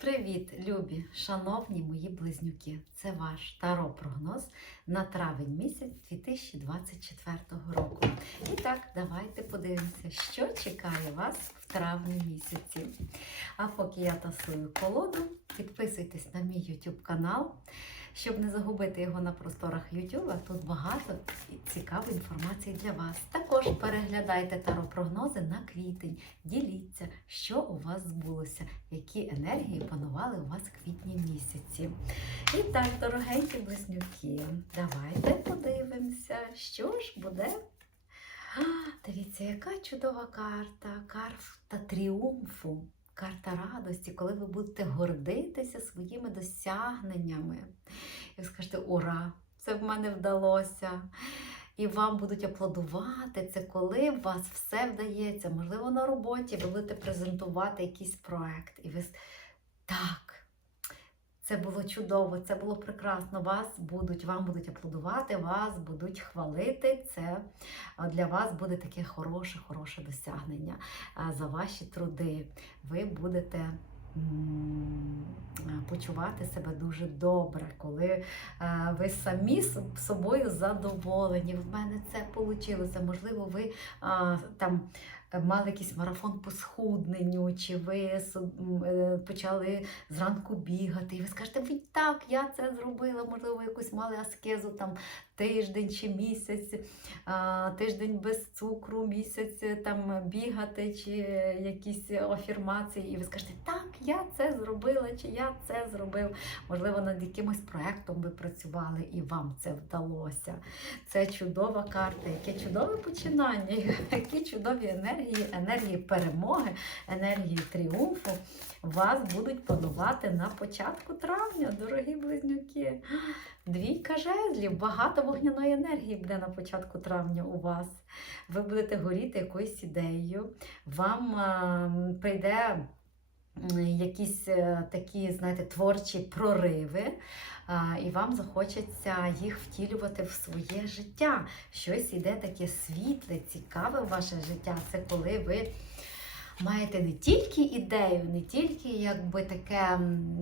Привіт, любі, шановні мої близнюки! Це ваш таро-прогноз на травень місяць 2024 року. І так, давайте подивимося, що чекає вас в травні місяці. А поки я тасую колоду, підписуйтесь на мій YouTube канал, щоб не загубити його на просторах YouTube. Тут багато цікавої інформації для вас. Також переглядайте таро-прогнози на квітень. Діліться, що у вас збулося, які енергії панували у вас в квітні місяці. І так, дорогенькі близнюки, давайте подивимося, що ж буде. А, Дивіться, яка чудова карта, карта тріумфу, карта радості, коли ви будете гордитися своїми досягненнями. І ви скажете, ура! Це в мене вдалося. І вам будуть аплодувати. Це коли у вас все вдається. Можливо, на роботі ви будете презентувати якийсь проект. І ви так, це було чудово, це було прекрасно. Вас будуть, вам будуть аплодувати, вас будуть хвалити. Це для вас буде таке хороше, хороше досягнення за ваші труди. Ви будете. Почувати себе дуже добре, коли е, ви самі собою задоволені. В мене це вийшло. Можливо, ви там мали якийсь марафон по схудненню, чи ви е, почали зранку бігати, і ви скажете, «Ви так, я це зробила, можливо, ви якусь мали аскезу там тиждень чи місяць, тиждень без цукру, місяць е, там бігати, чи якісь афірмації, і ви скажете, так, я це зробила, чи я це зробив. Можливо, над якимось проектом ви працювали і вам це вдалося. Це чудова карта, яке чудове починання, які чудові енергії, енергії перемоги, енергії тріумфу вас будуть панувати на початку травня, дорогі близнюки. Двійка жезлів, багато вогняної енергії буде на початку травня у вас. Ви будете горіти якоюсь ідеєю, вам а, прийде якісь е, такі, знаєте, творчі прориви, і вам захочеться їх втілювати в своє життя. Щось іде таке світле, цікаве в ваше життя. Це коли ви маєте не тільки ідею, не тільки якби таке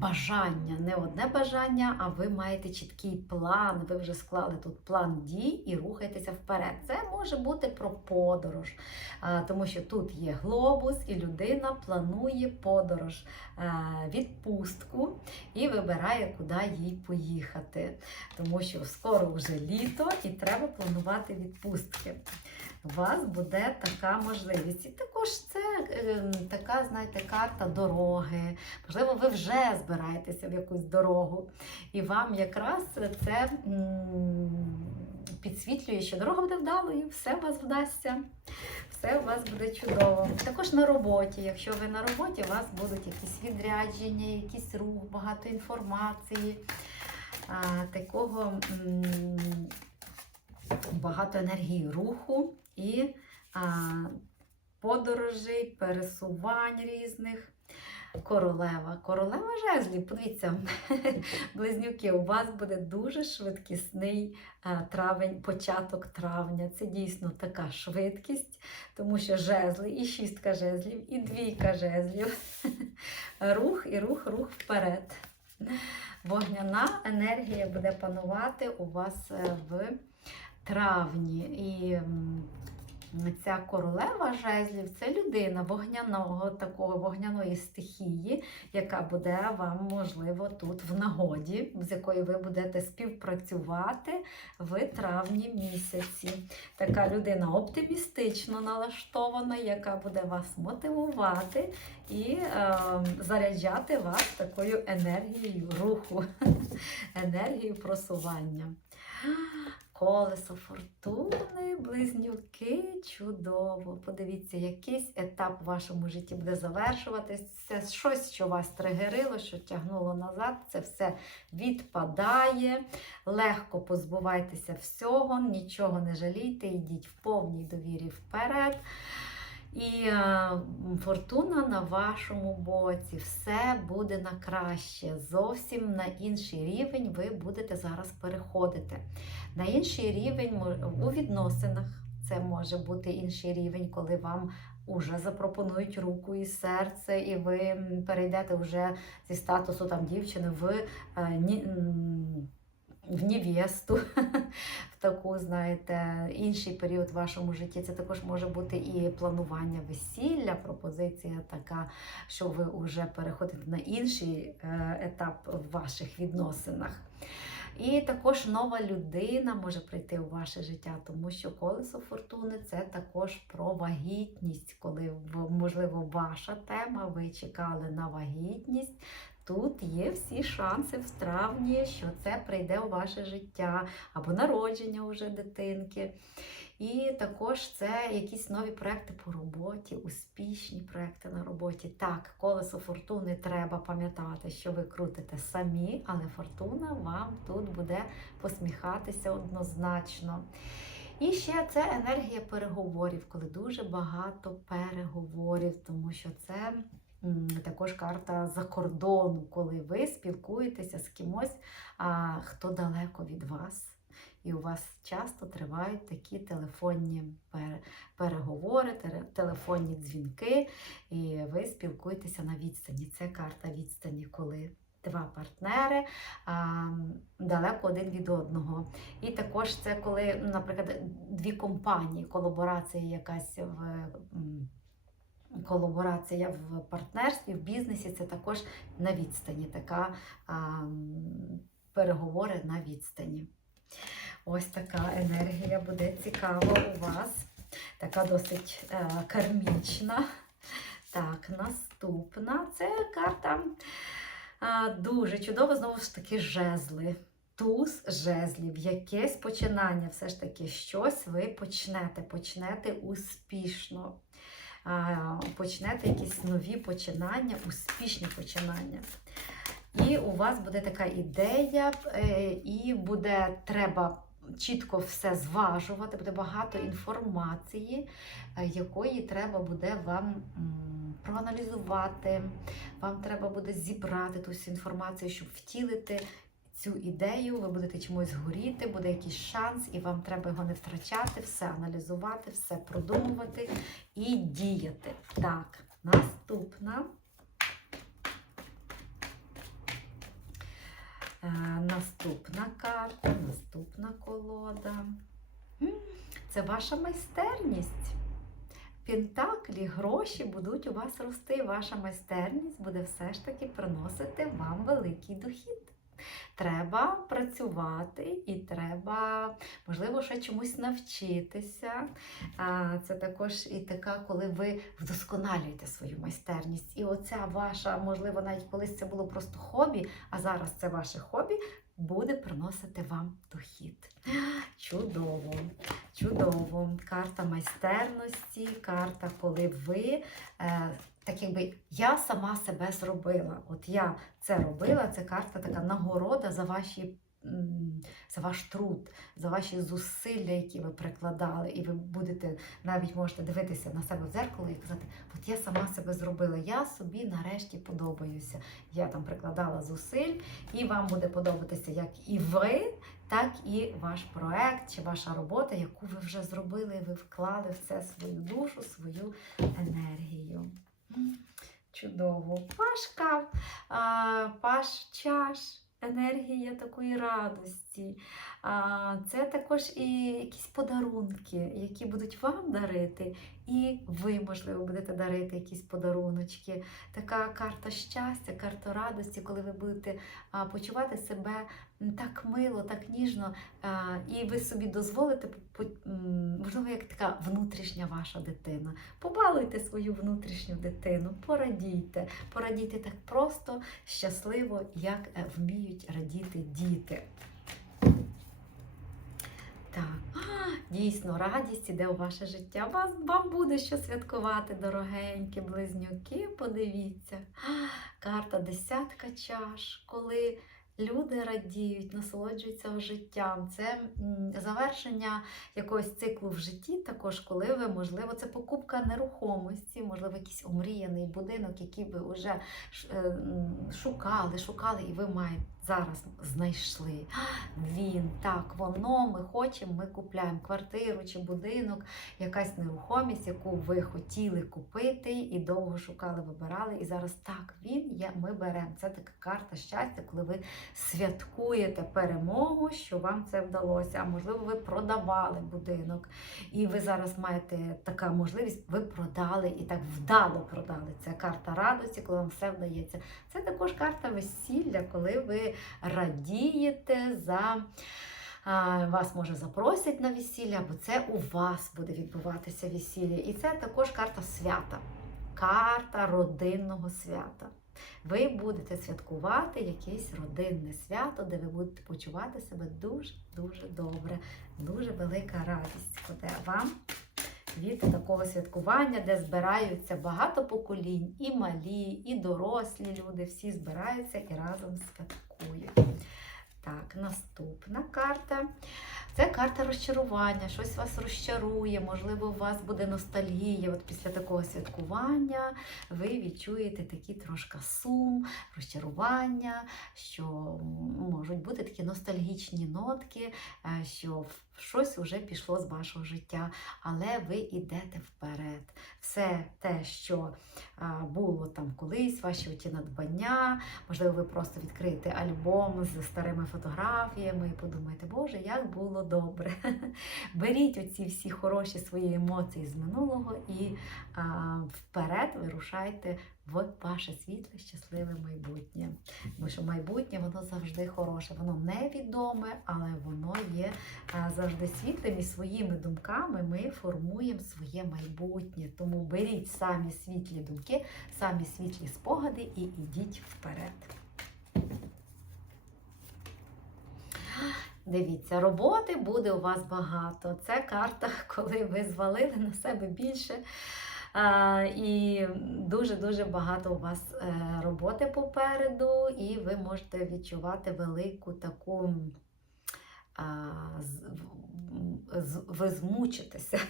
бажання, не одне бажання, а ви маєте чіткий план. Ви вже склали тут план дій і рухаєтеся вперед. Це може бути про подорож, тому що тут є глобус, і людина планує подорож, е, відпустку і вибирає, куди їй поїхати. Тому що скоро вже літо і треба планувати відпустки. У вас буде така можливість. І також це е, така, знаєте, карта дороги. Можливо, ви вже збираєтеся в якусь дорогу, і вам якраз це м, підсвітлює, що дорога буде вдалою, все у вас вдасться, все у вас буде чудово. Також на роботі. Якщо ви на роботі, у вас будуть якісь відрядження, якийсь рух, багато інформації. Такого багато енергії руху і подорожей, пересувань різних. Королева. Королева жезлів. Подивіться, близнюки, у вас буде дуже швидкісний травень, початок травня. Це дійсно така швидкість, тому що жезли, і шістка жезлів, і двійка жезлів. Рух і рух, рух вперед. Вогняна енергія буде панувати у вас е, в травні. І ця королева жезлів це людина вогняного, такого вогняної стихії, яка буде вам, можливо, тут в нагоді, з якою ви будете співпрацювати в травні місяці. Така людина оптимістично налаштована, яка буде вас мотивувати і е, заряджати вас такою енергією руху, енергією просування. Колесо фортуни, близнюки, чудово. Подивіться, якийсь етап в вашому житті буде завершуватись. Це щось, що вас тригерило, що тягнуло назад. Це все відпадає. Легко позбувайтеся всього, нічого не жалійте, йдіть в повній довірі вперед. І е, фортуна на вашому боці, все буде на краще. Зовсім на інший рівень ви будете зараз переходити. На інший рівень у відносинах це може бути інший рівень, коли вам уже запропонують руку і серце, і ви перейдете вже зі статусу там дівчини в, е, в невесту, в таку, знаєте, інший період в вашому житті. Це також може бути і планування весілля, пропозиція така, що ви вже переходите на інший е, етап в ваших відносинах. І також нова людина може прийти у ваше життя, тому що колесо фортуни це також про вагітність, коли можливо ваша тема, ви чекали на вагітність. Тут є всі шанси в травні, що це прийде у ваше життя або народження уже дитинки. І також це якісь нові проекти по роботі, успішні проекти на роботі. Так, колесо фортуни треба пам'ятати, що ви крутите самі, але фортуна вам тут буде посміхатися однозначно. І ще це енергія переговорів, коли дуже багато переговорів, тому що це також карта за кордону, коли ви спілкуєтеся з кимось, хто далеко від вас. І у вас часто тривають такі телефонні переговори, телефонні дзвінки, і ви спілкуєтеся на відстані. Це карта відстані, коли два партнери а, далеко один від одного. І також це коли, наприклад, дві компанії, колаборація якась в. Колаборація в партнерстві, в бізнесі це також на відстані, така а, переговори на відстані. Ось така енергія буде цікава у вас. Така досить е, кармічна. Так, наступна це карта е, дуже чудова, знову ж таки, жезли. Туз жезлів, якесь починання, все ж таки, щось ви почнете, почнете успішно. Почнете якісь нові починання, успішні починання. І у вас буде така ідея, е, і буде треба чітко все зважувати, буде багато інформації, е, якої треба буде вам проаналізувати. Вам треба буде зібрати ту всю інформацію, щоб втілити цю ідею. Ви будете чомусь горіти, буде якийсь шанс, і вам треба його не втрачати, все аналізувати, все продумувати і діяти. Так, наступна. Наступна карта, наступна колода. Це ваша майстерність. Пентаклі, гроші будуть у вас рости. Ваша майстерність буде все ж таки приносити вам великий дохід. Треба працювати і треба, можливо, ще чомусь навчитися. Це також і така, коли ви вдосконалюєте свою майстерність. І оця ваша, можливо, навіть колись це було просто хобі, а зараз це ваше хобі буде приносити вам дохід. Чудово, чудово. Карта майстерності, карта, коли ви. Так якби я сама себе зробила. От я це робила, це карта така нагорода за ваші. За ваш труд, за ваші зусилля, які ви прикладали, і ви будете навіть можете дивитися на себе в дзеркало і казати, от я сама себе зробила, я собі нарешті подобаюся. Я там прикладала зусиль, і вам буде подобатися як і ви, так і ваш проект чи ваша робота, яку ви вже зробили, і ви вклали в це свою душу, свою енергію. Чудово. Пашка, паш чаш, енергія такої радості. Це також і якісь подарунки, які будуть вам дарити, і ви, можливо, будете дарити якісь подаруночки. Така карта щастя, карта радості, коли ви будете почувати себе так мило, так ніжно, і ви собі дозволите, можливо, як така внутрішня ваша дитина. Побалуйте свою внутрішню дитину, порадійте, порадійте так просто, щасливо, як е, вміють радіти діти. Так, дійсно, радість іде у ваше життя. Вас, вам буде що святкувати, дорогенькі близнюки. Подивіться. Карта десятка чаш, коли люди радіють, насолоджуються життям. Це завершення якогось циклу в житті, також коли ви, можливо, це покупка нерухомості, можливо, якийсь омріяний будинок, який ви вже е, шукали, шукали, і ви маєте зараз знайшли. Він так, воно ми хочемо, ми купляємо квартиру чи будинок, якась нерухомість, яку ви хотіли купити і довго шукали, вибирали. І зараз так, він є, ми беремо. Це така карта щастя, коли ви святкуєте перемогу, що вам це вдалося. А можливо, ви продавали будинок, і ви зараз маєте така можливість, ви продали і так вдало продали. Це карта радості, коли вам все вдається. Це також карта весілля, коли ви радієте за. Вас може запросять на весілля, бо це у вас буде відбуватися весілля. І це також карта свята, карта родинного свята. Ви будете святкувати якесь родинне свято, де ви будете почувати себе дуже-дуже добре, дуже велика радість буде вам від такого святкування, де збираються багато поколінь, і малі, і дорослі люди, всі збираються і разом святкують. Так, наступна карта. Це карта розчарування, щось вас розчарує, можливо, у вас буде ностальгія. От після такого святкування ви відчуєте такий трошки сум, розчарування, що можуть бути такі ностальгічні нотки, е, що щось вже пішло з вашого життя, але ви йдете вперед. Все те, що було там колись, ваші оті надбання, можливо, ви просто відкриєте альбом з старими фотографіями і подумаєте, Боже, як було добре. Беріть оці всі хороші свої емоції з минулого і а, вперед вирушайте в ваше світле, щасливе майбутнє. Тому що майбутнє воно завжди хороше, воно невідоме, але воно є а, завжди світлим і своїми думками ми формуємо своє майбутнє. Тому беріть самі світлі думки, самі світлі спогади і йдіть вперед. Дивіться, роботи буде у вас багато. Це карта, коли ви звалили на себе більше. І дуже-дуже багато у вас е, роботи попереду, і ви можете відчувати велику таку. Ви змучитеся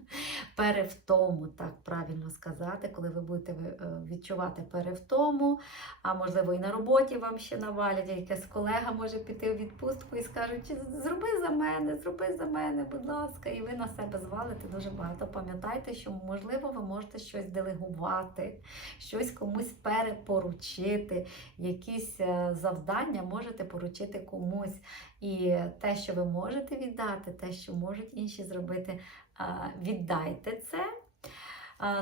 перевтому, так правильно сказати, коли ви будете е, відчувати перевтому, а можливо і на роботі вам ще навалять, якась колега може піти у відпустку і скажуть, зроби за мене, зроби за мене, будь ласка, і ви на себе звалите дуже багато. Пам'ятайте, що можливо ви можете щось делегувати, щось комусь перепоручити, якісь е, завдання можете поручити комусь. І те, що ви можете віддати, те, що можуть інші зробити, віддайте це.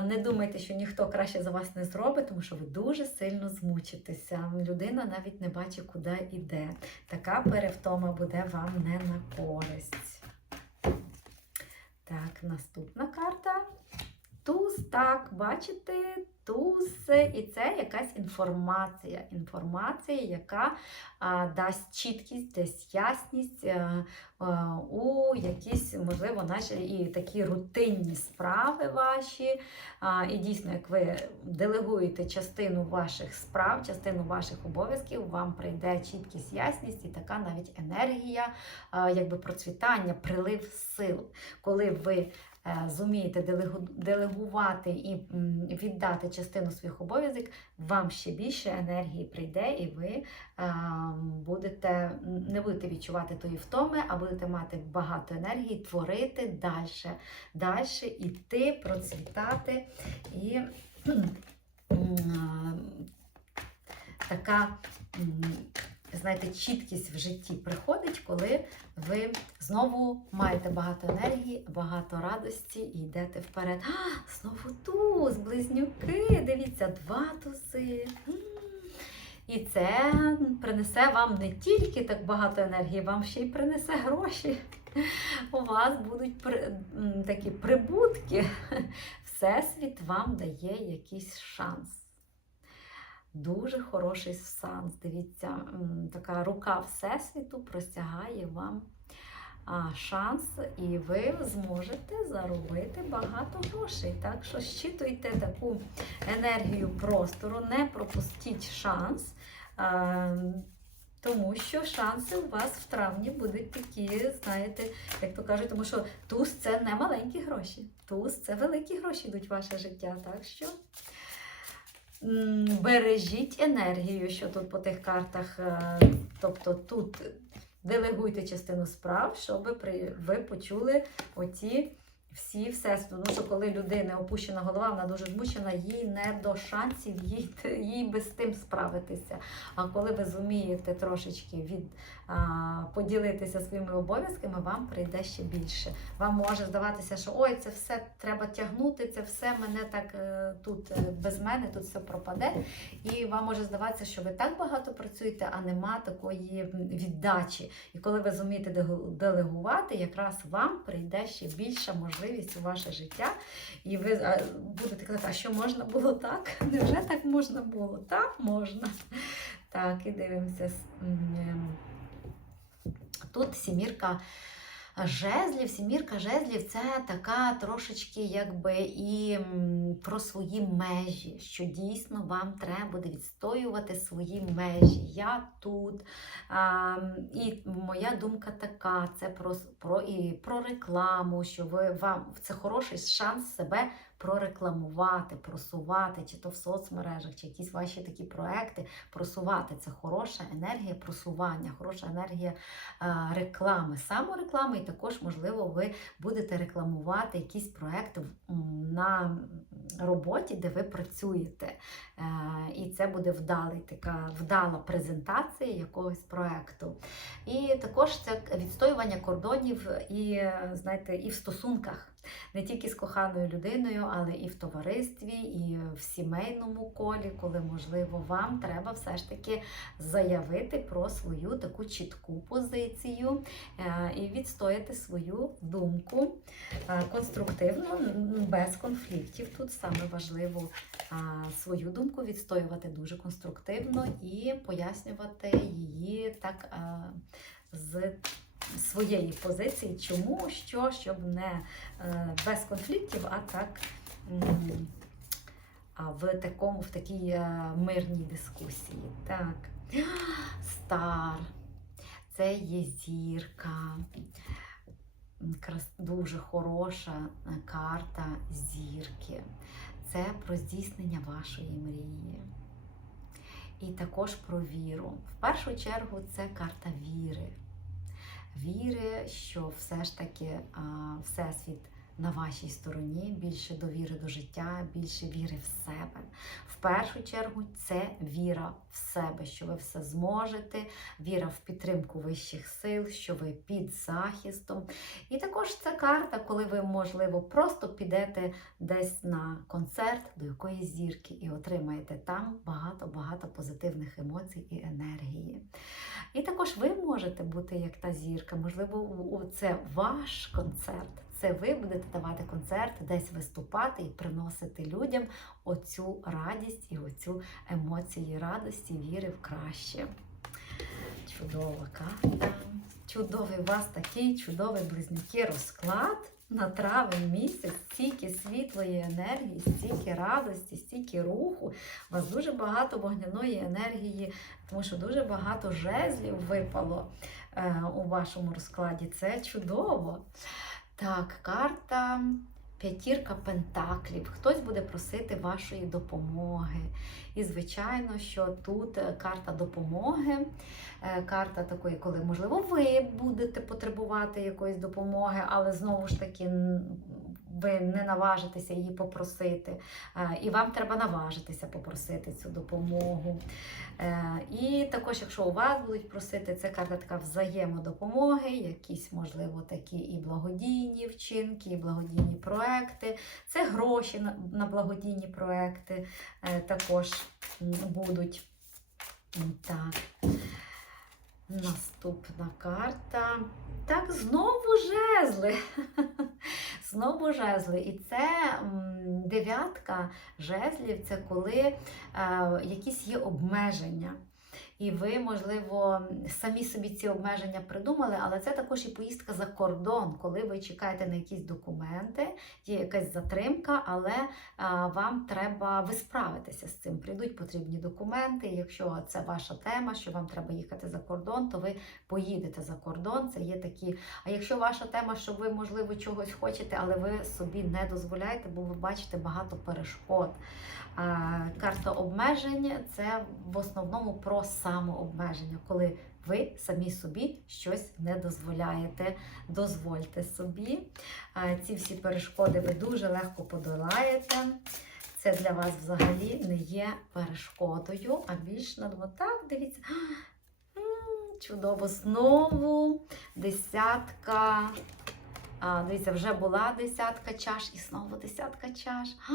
Не думайте, що ніхто краще за вас не зробить, тому що ви дуже сильно змучитеся. Людина навіть не бачить, куди йде. Така перевтома буде вам не на користь. Так, наступна карта. Туз, так, бачите, туз, і це якась інформація. Інформація, яка а, дасть чіткість, дасть ясність а, а, у якісь, можливо, наші і такі рутинні справи ваші. А, і дійсно, як ви делегуєте частину ваших справ, частину ваших обов'язків, вам прийде чіткість, ясність і така навіть енергія, а, якби процвітання, прилив сил, коли ви е, зумієте делегувати і віддати частину своїх обов'язків, вам ще більше енергії прийде, і ви е, будете не будете відчувати тої втоми, а будете мати багато енергії, творити далі, далі іти, процвітати і м, така. Знаєте, чіткість в житті приходить, коли ви знову маєте багато енергії, багато радості і йдете вперед. А, знову туз, близнюки, дивіться, два тузи. І це принесе вам не тільки так багато енергії, вам ще й принесе гроші. У вас будуть при- такі прибутки. Всесвіт вам дає якийсь шанс. Дуже хороший шанс. Дивіться, така рука Всесвіту простягає вам шанс, і ви зможете заробити багато грошей. Так що щитуйте таку енергію простору, не пропустіть шанс. Тому що шанси у вас в травні будуть такі, знаєте, як то кажуть, тому що туз це не маленькі гроші. Туз це великі гроші йдуть в ваше життя. Так що бережіть енергію, що тут по тих картах. е, Тобто тут делегуйте частину справ, щоб ви почули оці всі все. Тому що коли людина опущена голова, вона дуже змучена, їй не до шансів, їй, їй без тим справитися. А коли ви зумієте трошечки від, поділитися своїми обов'язками, вам прийде ще більше. Вам може здаватися, що ой, це все треба тягнути, це все мене так е, тут е, без мене, тут все пропаде. І вам може здаватися, що ви так багато працюєте, а нема такої віддачі. І коли ви зумієте делегу- делегувати, якраз вам прийде ще більша можливість у ваше життя. І ви будете казати, а що можна було так? Невже так можна було? Так, можна. Так, і дивимося. Тут сімірка жезлів. Сімірка жезлів це така трошечки якби і про свої межі, що дійсно вам треба буде відстоювати свої межі. Я тут. А, і моя думка така: це про, про, і про рекламу, що ви вам це хороший шанс себе прорекламувати, просувати, чи то в соцмережах, чи якісь ваші такі проекти, просувати. Це хороша енергія просування, хороша енергія а, реклами, самореклами, і також, можливо, ви будете рекламувати якісь проекти на роботі, де ви працюєте. Е, І це буде вдалий, така вдала презентація якогось проекту. І також це відстоювання кордонів і, е, знаєте, і в стосунках. Не тільки з коханою людиною, але і в товаристві, і в сімейному колі, коли можливо вам треба все ж таки заявити про свою таку чітку позицію е, і відстояти свою думку е, конструктивно, без конфліктів. Тут саме важливо свою думку відстоювати дуже конструктивно і пояснювати її так з своєї позиції, чому, що, щоб не е, без конфліктів, а так. в такому, в такій е, мирній дискусії. Так. Стар. Це є зірка. Дуже хороша е, карта зірки. Це про здійснення вашої мрії. І також про віру. В першу чергу це карта віри. Віри, що все ж таки Всесвіт на вашій стороні, більше довіри до життя, більше віри в себе. В першу чергу це віра в себе, що ви все зможете, віра в підтримку вищих сил, що ви під захистом. І також це карта, коли ви, можливо, просто підете десь на концерт до якоїсь зірки і отримаєте там багато-багато позитивних емоцій і енергії. І також ви можете бути як та зірка. Можливо, це ваш концерт. Це ви будете давати концерт, десь виступати і приносити людям оцю радість і оцю емоції радості, віри в краще. Чудова карта. Чудовий у вас такий чудовий близнюки розклад на травень місяць, стільки світлої енергії, стільки радості, стільки руху. У вас дуже багато вогняної енергії, тому що дуже багато жезлів випало е, у вашому розкладі. Це чудово. Так, карта. П'ятірка пентаклів. Хтось буде просити вашої допомоги. І, звичайно, що тут е, карта допомоги, е, карта такої, коли, можливо, ви будете потребувати якоїсь допомоги, але знову ж таки ви не наважитеся її попросити. Е, І вам треба наважитися попросити цю допомогу. Е, І також, якщо у вас будуть просити, це карта така взаємодопомоги, якісь, можливо, такі і благодійні вчинки, і благодійні проекти. Це гроші на, благодійні проекти е, також будуть. Так. Наступна карта. Так, знову жезли. Знову жезли. І це дев'ятка жезлів це коли е, якісь є обмеження. І ви, можливо, самі собі ці обмеження придумали, але це також і поїздка за кордон, коли ви чекаєте на якісь документи, є якась затримка, але вам треба ви справитеся з цим. Прийдуть потрібні документи. Якщо це ваша тема, що вам треба їхати за кордон, то ви поїдете за кордон. Це є такі. А якщо ваша тема, що ви, можливо, чогось хочете, але ви собі не дозволяєте, бо ви бачите багато перешкод. Карта обмежень це в основному про самообмеження, коли ви самі собі щось не дозволяєте. Дозвольте собі. Ці всі перешкоди ви дуже легко подолаєте. Це для вас взагалі не є перешкодою, а більш на так, дивіться. Чудово, знову десятка. А, дивіться, вже була десятка чаш і знову десятка чаш. А,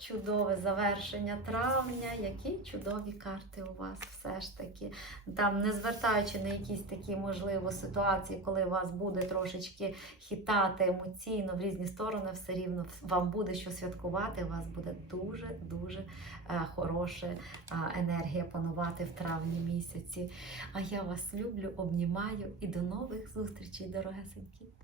чудове завершення травня. Які чудові карти у вас все ж таки. Там, не звертаючи на якісь такі, можливо, ситуації, коли вас буде трошечки хитати емоційно в різні сторони, все рівно вам буде що святкувати. У вас буде дуже-дуже хороша е, енергія панувати в травні місяці. А я вас люблю, обнімаю і до нових зустрічей, дорогесенькі.